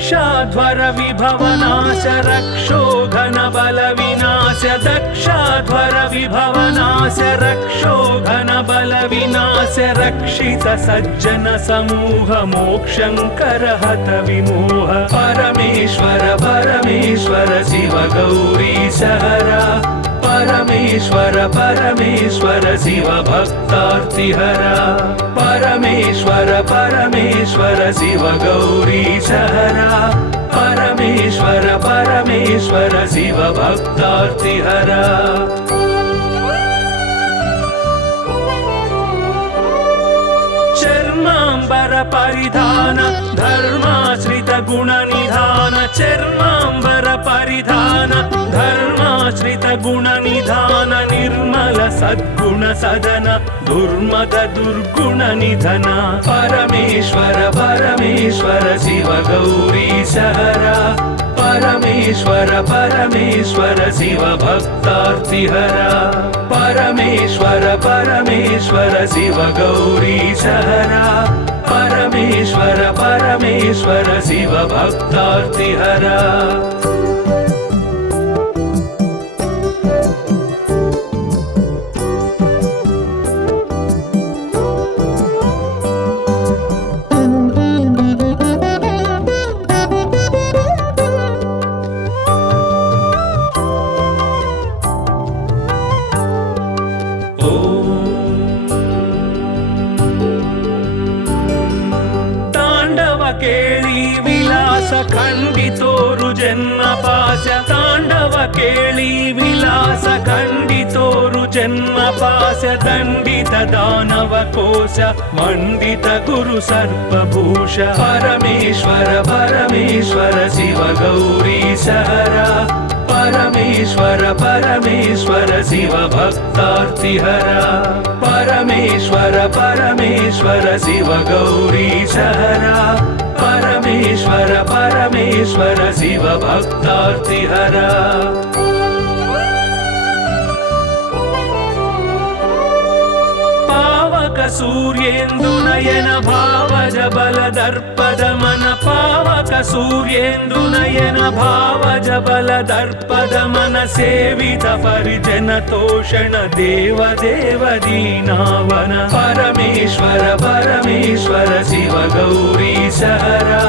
दक्षाध्वर विभवनाश रक्षोघन बल विनाश दक्षाध्वर विभवनाश रक्षोघन बल विनाश रक्षित सज्जन समूह मोक्षंकर हत विमोह परमेश्वर परमेश्वर शिव गौरी सहरा परमेश्वर परमेश्वर शिव भक्तार्तिहरा परमेश्वर परमेश्वर शिव गौरी सहरा परमेश्वर परमेश्वर शिव भक्तार्तिहरा चर्मांबर परिधान धर्माश्रित गुण निधान चर्मांबर परिधान धर्माश्रित गुण निधान निर्मल सद्गुण सदन दुर्मद दुर्गुण निधन परमेश्वर परमेश्वर शिव गौरी सहरा परमेश्वर परमेश्वर शिव भक्तार्तिहरा परमेश्वर परमेश्वर शिव गौरी सहरा परमेश्वर परमेश्वर शिव भक्तार्तिहरा केळी विलास खंडितोरु जन्म पाश तांडव केळी विलास खंडितोरु जन्म पाश दंडित दानव कोश मंडित गुरु सर्पभूष परमेश्वर परमेश्वर शिव गौरी सहरा परमेश्वर परमेश्वर शिव भक्तार्तिहरा परमेश्वर परमेश्वर शिव गौरी सहरा परमेश्वर परमेश्वर शिव भक्तार्तिहरा सूर्येन्दु नयन भावज बल दर्पद मन पावक सूर्येन्दु नयन भावज बल दर्पद मन सेवित परिजन तोषण देव देव दीनावन परमेश्वर परमेश्वर शिव गौरी सहरा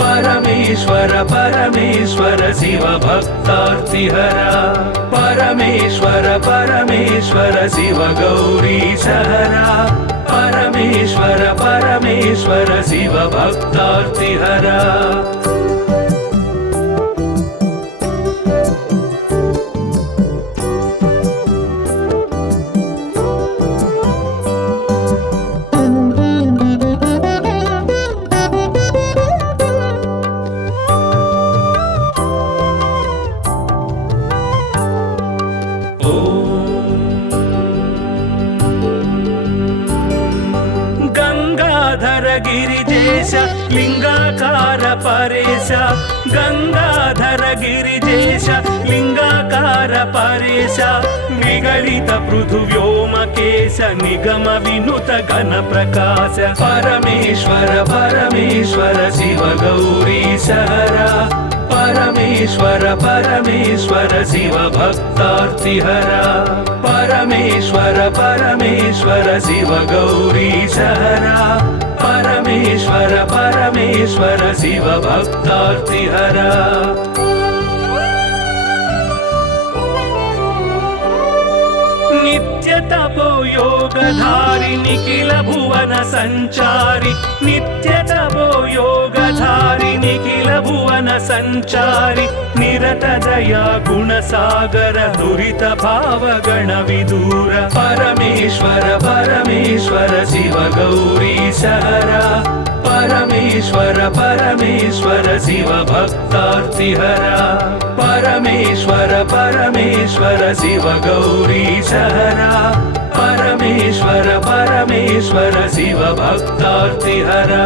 परमेश्वर परमेश्वर शिव भक्तार्तिहरा परमेश्वर परमेश्वर शिव गौरी सहरा परमेश्वर परमेश्वर शिव भक्तार्तिहरा गिरिजेश लिंगाकार परेश गंगाधर गिरिजेश लिंगाकार परेश निगलित पृथु व्योमकेश निगम विनुत घन प्रकाश परमेश्वर परमेश्वर शिव गौरी सहरा परमेश्वर परमेश्वर शिव भक्तार्तिहरा परमेश्वर परमेश्वर शिव गौरी सहरा परमेश्वर परमेश्वर शिव भक्तार्तिहरा नित्य तपो योगधारि निखिल भुवन संचारि नित्य तपो योगधारि निखिल भुवन संचारि निरत दया गुण सागर दुरित भाव गण विदूर परमेश्वर परमेश्वर शिव गौरी सहरा परमेश्वर परमेश्वर शिव भक्तार्तिहरा परमेश्वर परमेश्वर शिव गौरी सहरा परमेश्वर परमेश्वर शिव भक्तार्तिहरा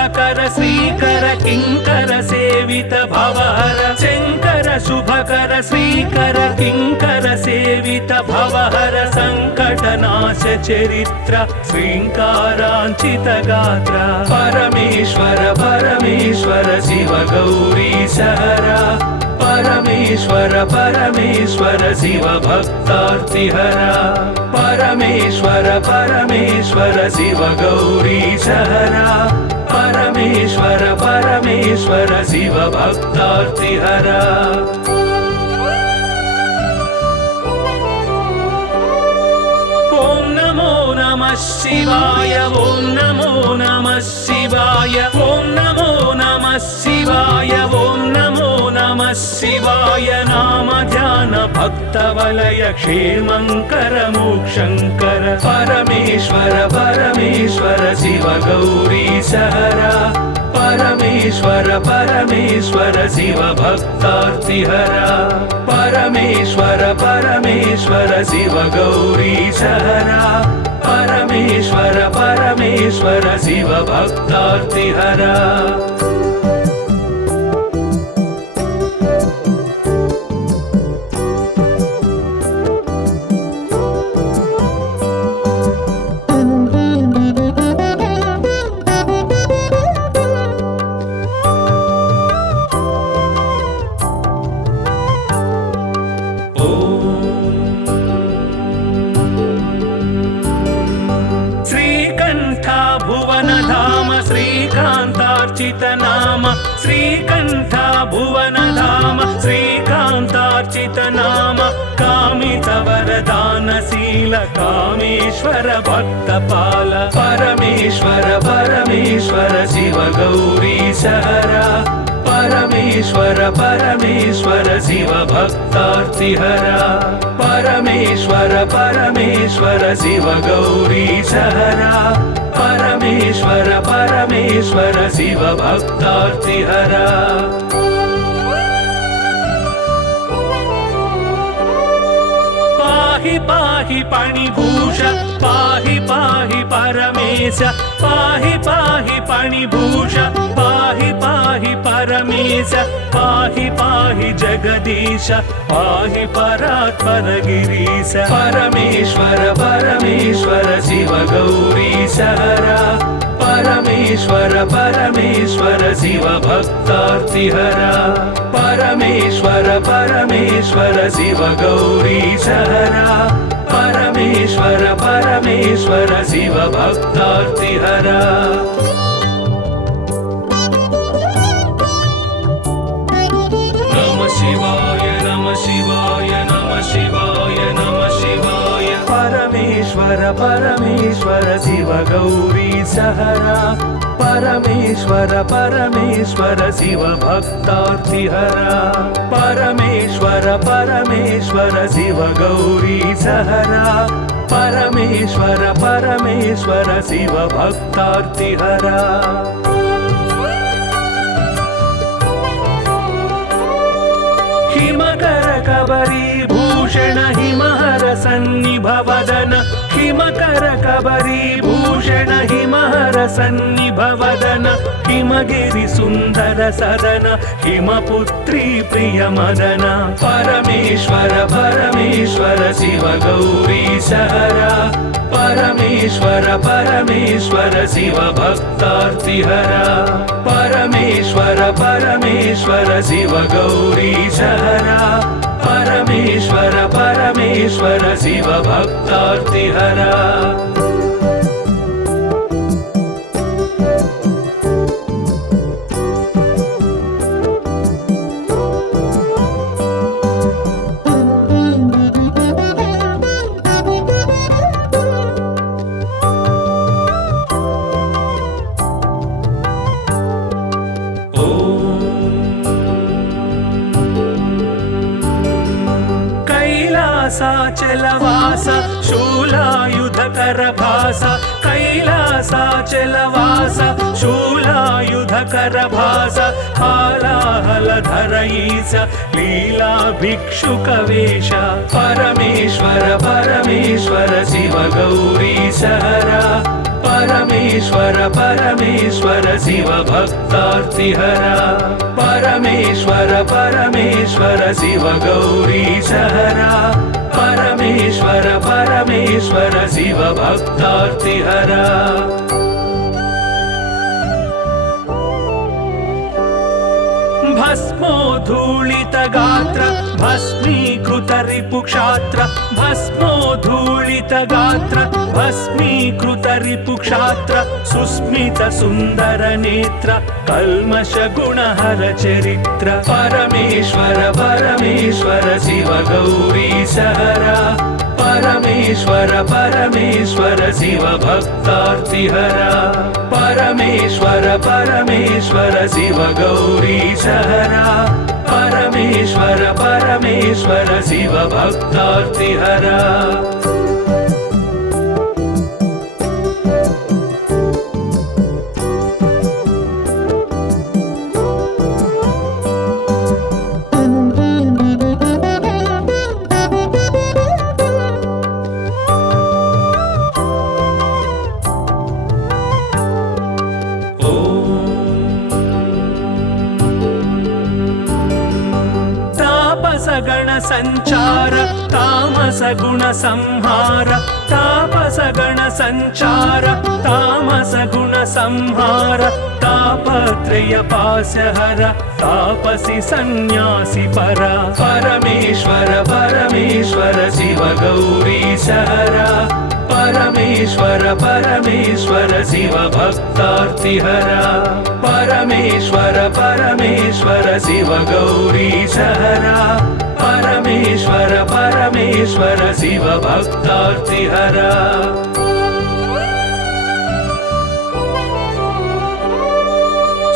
शुभकर श्रीकर किंकर सेवित भवहर शंकर शुभकर श्रीकर किंकर सेवित भवहर संकटनाश चरित्र श्रींकारांचित गात्र परमेश्वर परमेश्वर शिव गौरी सहरा परमेश्वर परमेश्वर शिव भक्तार्तिहरा परमेश्वर परमेश्वर शिव गौरी सहरा परमेश्वर परमेश्वर शिव भक्तार्तिहरा ओम नमो नमः शिवाय ओम नमो नमः शिवाय ओम नमो नमः शिवाय ओम नमो नमः शिवाय नाम ध्यान भक्त वलय क्षेमंकर मोक्षंकर परमेश्वर परमेश्वर शिव गौरी सहरा परमेश्वर परमेश्वर शिव भक्तार्तिहरा परमेश्वर परमेश्वर शिव गौरी सहरा परमेश्वर परमेश्वर शिव भक्तार्तिहरा नाम श्रीकंठ भुवन धाम श्रीकांतार्चित नाम कामित वरदानशील कामेश्वर भक्तपाल परमेश्वर परमेश्वर शिव गौरी सहरा परमेश्वर परमेश्वर शिव भक्तार्तिहरा परमेश्वर परमेश्वर शिव गौरी सहरा परमेश्वर परमेश्वर शिव भक्तार्तिहरा पाहि पाहि पाणिभूष पाहि पाहि परमेश पाहि पाहि पाणिभूष पाहि पाहि परमेश पाहि पाहि जगदीश पाहि परात्पर गिरीश परमेश्वर परमेश्वर शिव गौरी सहरा परमेश्वर परमेश्वर शिव भक्तार्तिहरा परमेश्वर परमेश्वर शिव गौरी सहरा परमेश्वर परमेश्वर शिव भक्तार्तिहरा नमः शिवाय नमः शिवाय नमः शिवाय नमः शिवाय परमेश्वर परमेश्वर शिव गौरी सहरा परमेश्वर परमेश्वर शिव भक्तार्तिहरा परमेश्वर परमेश्वर शिव गौरी सहरा परमेश्वर परमेश्वर शिव भक्तार्तिहरा हिमकर कबरी भूषण हिमहर सन्निभवदन हिमकर कबरी भूषण हिमहर सन्निभवदन हिमगिरि सुंदर सदन हिमपुत्री प्रिय मदन परमेश्वर परमेश्वर शिव गौरी सहरा परमेश्वर परमेश्वर शिव भक्तार्तिहरा परमेश्वर परमेश्वर शिव गौरी सहरा परमेश्वर परमेश्वर शिव भक्तार्तिहरा कैलासाचलवास शूलायुधकर भास कैलासाचलवास शूलायुधकर भास हालाहलधर ईश लीला भिक्षुकवेश परमेश्वर परमेश्वर शिव गौरी सहरा परमेश्वर परमेश्वर शिव भक्तार्तिहरा परमेश्वर परमेश्वर शिव गौरीशहरा परमेश्वर परमेश्वर शिव भक्तार्तिहरा भस्मोद्धूलित गात्र भस्मीकृत रिपुक्षात्र भस्मोद्धूलित गात्र भस्मीकृत रिपुक्षात्र सुस्मित सुन्दर नेत्र कल्मष गुणहर चरित्र परमेश्वर परमेश्वर शिव गौरीशहरा परमेश्वर परमेश्वर शिव भक्तार्तिहरा परमेश्वर परमेश्वर शिव गौरीशहरा परमेश्वर परमेश्वर शिव भक्तार्तिहरा गण संचार तामस गुण संहार तापस गण संचार तामस गुण संहार तापत्रय पाशहर तापसी सन्यासी परा परमेश्वर परमेश्वर शिव गौरीशहरा परमेश्वर परमेश्वर शिव भक्तार्तिहरा परमेश्वर परमेश्वर शिव गौरीशहरा परमेश्वर परमेश्वर शिव भक्तार्तिहरा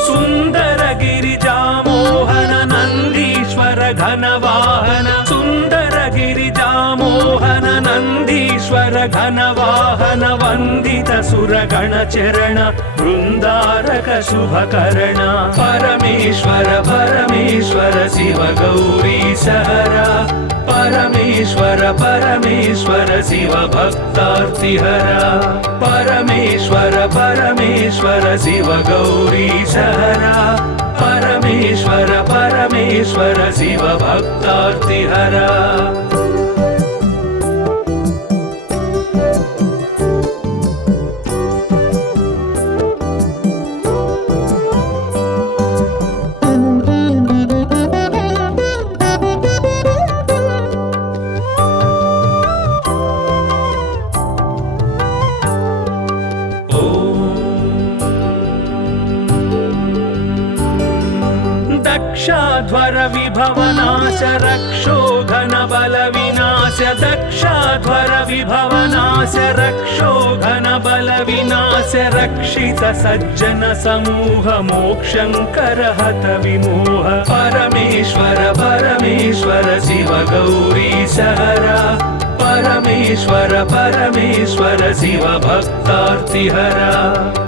सुंदर गिरिजा मोहन नंदीश्वर घनवाहन सुंदर गिरिजा मोहन नंदीश्वर घनवाहन वंदित सुरगण चरण वृंदारक शुभकरण परमेश्वर परमेश्वर शिव गौरीशहरा परमेश्वर परमेश्वर शिव भक्तार्तिहरा परमेश्वर परमेश्वर शिव गौरीशहरा परमेश्वर परमेश्वर शिव भक्तार्तिहरा दक्षाध्वर विभवनाश रक्षो घन बल विनाश दक्षाध्वर विभवनाश रक्षो घन बल विनाश रक्षित सज्जन समूह मोक्षंकर हत विमोह परमेश्वर परमेश्वर शिव गौरीशहरा परमेश्वर परमेश्वर शिव भक्तार्तिहरा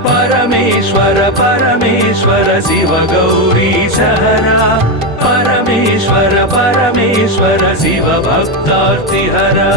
परमेश्वर परमेश्वर शिव गौरीशहरा परमेश्वर परमेश्वर शिव भक्तार्तिहरा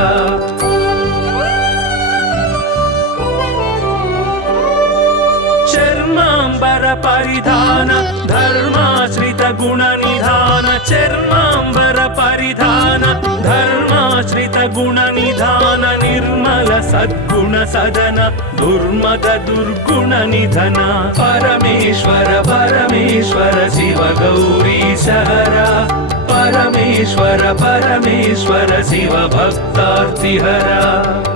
चर्मांबर परिधान धर्माश्रित गुण निधान चर्मांबर परिधान धर्माश्रित गुण निधान निर्मल सद्गुण सदन दुर्मद दुर्गुण निधन परमेश्वर परमेश्वर शिव गौरीशहरा परमेश्वर परमेश्वर शिव भक्तार्तिहरा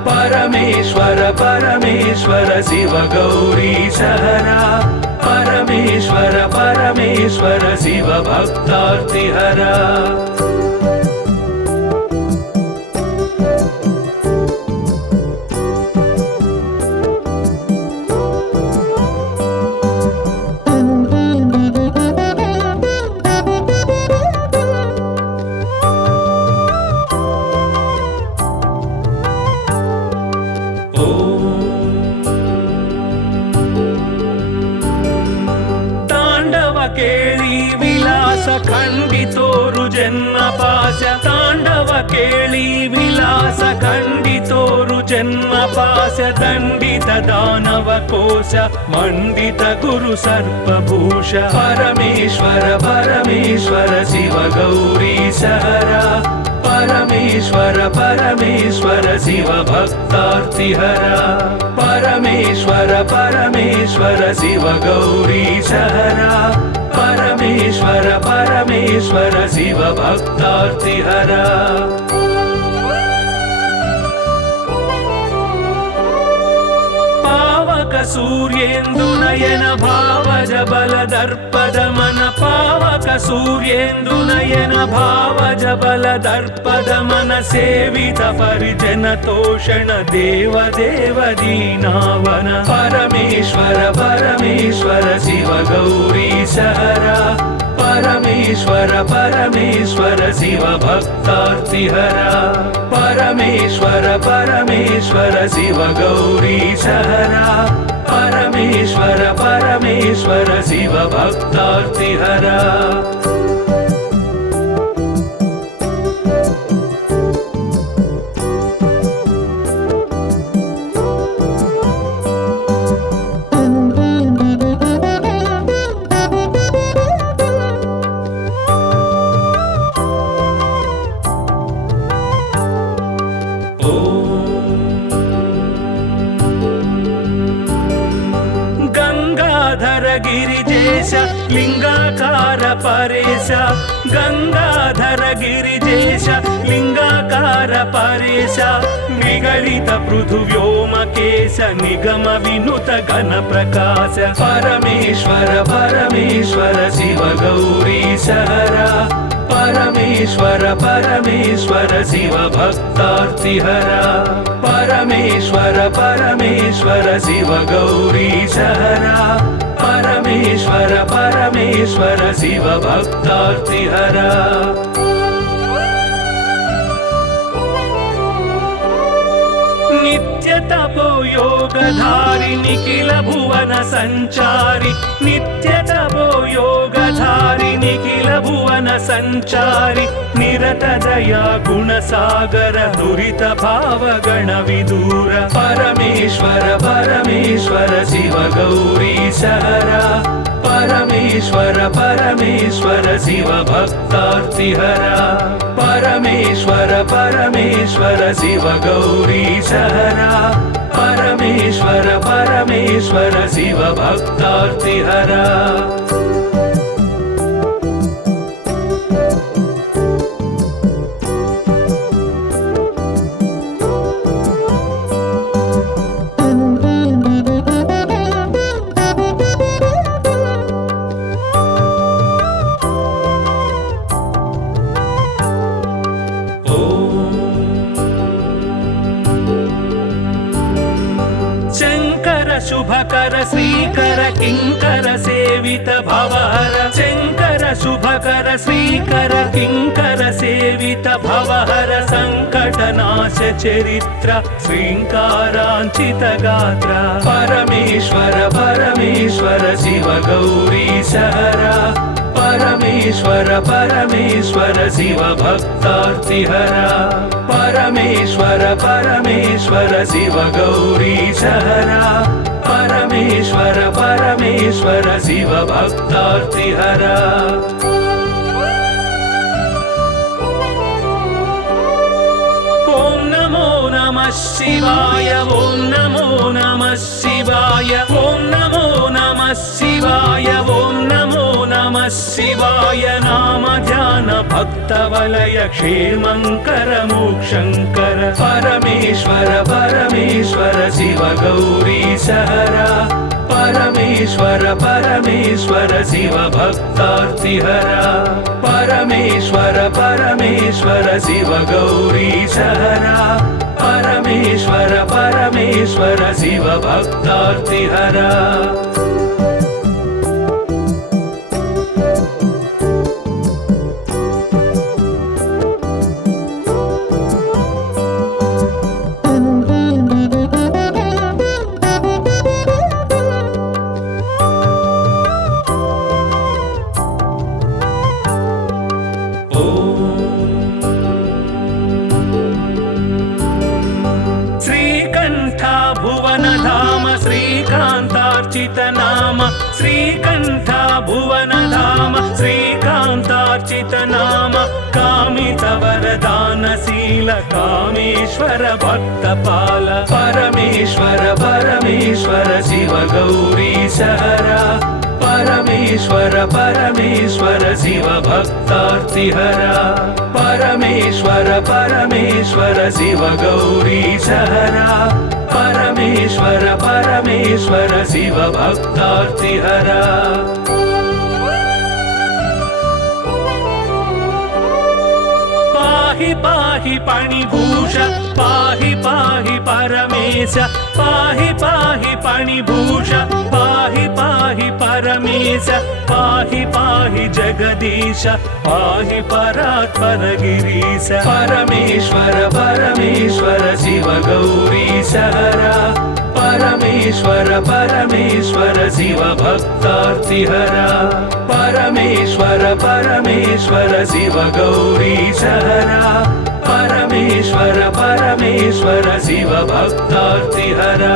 परमेश्वर परमेश्वर शिव गौरीशहरा परमेश्वर परमेश्वर शिव भक्तार्तिहरा केळी विलास खंडितोरु जन्म ಹಾಸ್ಯ ತಾಂಡವ ಕೇಳಿ ವಿಲಾಸ ಖಂಡಿತೋರು ಜನ್ಮ ಪಾಸ್ಯ ದಂಡಿತ ದಾನವ ಕೋಶ ಮಂಡಿತ ಗುರು ಸರ್ಪಭೂಷ ಪರಮೇಶ್ವರ ಪರಮೇಶ್ವರ ಶಿವ ಗೌರಿ ಸಹರ ಪರಮೇಶ್ವರ ಪರಮೇಶ್ವರ ಶಿವ ಭಕ್ತಾರ್ತಿಹರ ಪರಮೇಶ್ವರ ಪರಮೇಶ್ವರ ಶಿವ ಗೌರಿ ಸಹರ ಪರಮೇಶ್ವರ ಪರಮೇಶ್ವರ ಶಿವ ಭಕ್ತಾರ್ತಿಹರ ಪಾವಕ ಸೂರ್ಯೇಂದು ನಯನ ಭಾವಜ ಬಲ ದರ್ಪದ ಮನ ಪಾವಕ ಸೂರ್ಯೇಂದು ನಯನ ಭಾವಜ ಬಲ ದರ್ಪದ ಮನ ಸೇವಿತ ಪರಿಜನ ತೋಷಣ ದೇವ ದೇವ ದೀನಾವನ ಪರಮೇಶ್ವರ ಪರಮೇಶ್ವರ ಶಿವ ಗೌರಿ ಸಹರ ಪರಮೇಶ್ವರ ಪರಮೇಶ್ವರ ಶಿವ ಭಕ್ತಾರ್ತಿಹರ ಪರಮೇಶ್ವರ ಪರಮೇಶ್ವರ ಶಿವ ಗೌರಿ ಸಹರ ಪರಮೇಶ್ವರ ಪರಮೇಶ್ವರ ಶಿವ ಭಕ್ತಾರ್ತಿಹರ ಗಿರಿಜೇಶ ಲಿಂಗಾಕಾರ ಪರೇಶ ಗಂಗಾಧರ ಗಿರಿಜೇಶ ಲಿಂಗಾಕಾರ ಪರೇಶ ನಿಗಳಿತ ಪೃಥು ವ್ಯೋಮಕೇಶ ನಿಗಮ ವಿನುತ ಘನ ಪ್ರಕಾಶ ಪರಮೇಶ್ವರ ಪರಮೇಶ್ವರ ಶಿವ ಗೌರಿ ಸಹರ ಪರಮೇಶ್ವರ ಪರಮೇಶ್ವರ ಶಿವ ಭಕ್ತಾರ್ತಿಹರ ಪರಮೇಶ್ವರ ಪರಮೇಶ್ವರ ಶಿವ ಗೌರಿ ಸಹರ ಪರಮೇಶ್ವರ ಪರಮೇಶ್ವರ ಶಿವ ಭಕ್ತಾರ್ತಿಹರ ನಿತ್ಯ ತಪೋ ಯೋಗಧಾರಿ ನಿಖಿಲ ಭುವನ ಸಂಚಾರಿ ನಿತ್ಯ ತಪೋ ಯೋಗಧಾರಿ ನಿಖಿಲ ಭುವನ ಸಂಚಾರಿ ನಿರತ ದಯ ಗುಣ ಸಾಗರ ದುರಿತ ಭಾವಗಣ ವಿದೂರ ಪರಮೇಶ್ವರ ಪರಮೇಶ್ವರ ಶಿವ ಗೌರಿ ಸಹರ ಪರಮೇಶ್ವರ ಪರಮೇಶ್ವರ ಶಿವ ಭಕ್ತಾರ್ತಿಹರ ಪರಮೇಶ್ವರ ಪರಮೇಶ್ವರ ಶಿವ ಗೌರಿ ಸಹರ ಪರಮೇಶ್ವರ ಪರಮೇಶ್ವರ ಶಿವ ಭಕ್ತಾರ್ತಿಹರ ಶುಭಕರ ಶ್ರೀಕರ ಕಿಂಕರ ಸೇವಿತ ಭವಹರ ಶಂಕರ ಶುಭಕರ ಶ್ರೀಕರ ಕಿಂಕರ ಸೇವಿತ ಭವಹರ ಸಂಕಟ ನಾಶ ಚರಿತ್ರ ಶ್ರೀಂಕಾರಾಂಚಿತ ಗಾತ್ರ ಪರಮೇಶ್ವರ ಪರಮೇಶ್ವರ ಶಿವ ಗೌರಿ ಸಹರ ಪರಮೇಶ್ವರ ಪರಮೇಶ್ವರ ಶಿವ ಭಕ್ತಾರ್ತಿಹರ ಪರಮೇಶ್ವರ ಪರಮೇಶ್ವರ ಶಿವ ಗೌರಿ ಸಹರ ಪರಮೇಶ್ವರ ಪರಮೇಶ್ವರ ಶಿವ ಭಕ್ತಾರ್ತಿಹರ ಓಂ ನಮೋ ನಮಃ ಶಿವಾಯ ಓಂ ನಮೋ ನಮಃ ಶಿವಾಯ ಓಂ ನಮೋ ನಮಃ ಶಿವಾಯ ಓಂ ನಮೋ ನಮಃ ಶಿವಾಯ ನಾಮ ಧ್ಯಾನ ಭಕ್ತವಲಯ ಕ್ಷೇಮಂಕರ ಮೋಕ್ಷಂಕರ ಪರಮೇಶ್ವರ ಪರಮೇಶ್ವರ ಶಿವ ಗೌರಿ ಸಹರ ಪರಮೇಶ್ವರ ಪರಮೇಶ್ವರ ಶಿವ ಭಕ್ತಾರ್ತಿಹರ ಪರಮೇಶ್ವರ ಪರಮೇಶ್ವರ ಶಿವ ಗೌರಿ ಸಹರ ಪರಮೇಶ್ವರ ಪರಮೇಶ್ವರ ಶಿವ ಭಕ್ತಾರ್ತಿಹರ श्रीकण्ठ भुवनधाम श्रीकान्तार्चित नाम कामितवरदानशील कामेश्वर भक्तपाल परमेश्वर परमेश्वर शिव गौरीश हरा परमेश्वर परमेश्वर शिव भक्तार्तिहरा परमेश्वर परमेश्वर शिव गौरीश हरा परमेश्वर परमेश्वर शिव भक्तार्तिहरा पाहि पाहि पाणिभूष पाहि पाहि परमेश पाहि पाहि पाणिभूष पाहि पाहि परमेश पाहि पाहि जगदीश पाहि परात्पर गिरीश परमेश्वर परमेश्वर शिव गौरीश हरा परमेश्वर परमेश्वर शिव भक्तार्तिहरा परमेश्वर परमेश्वर शिव गौरीश हरा परमेश्वर परमेश्वर शिव भक्तार्तिहरा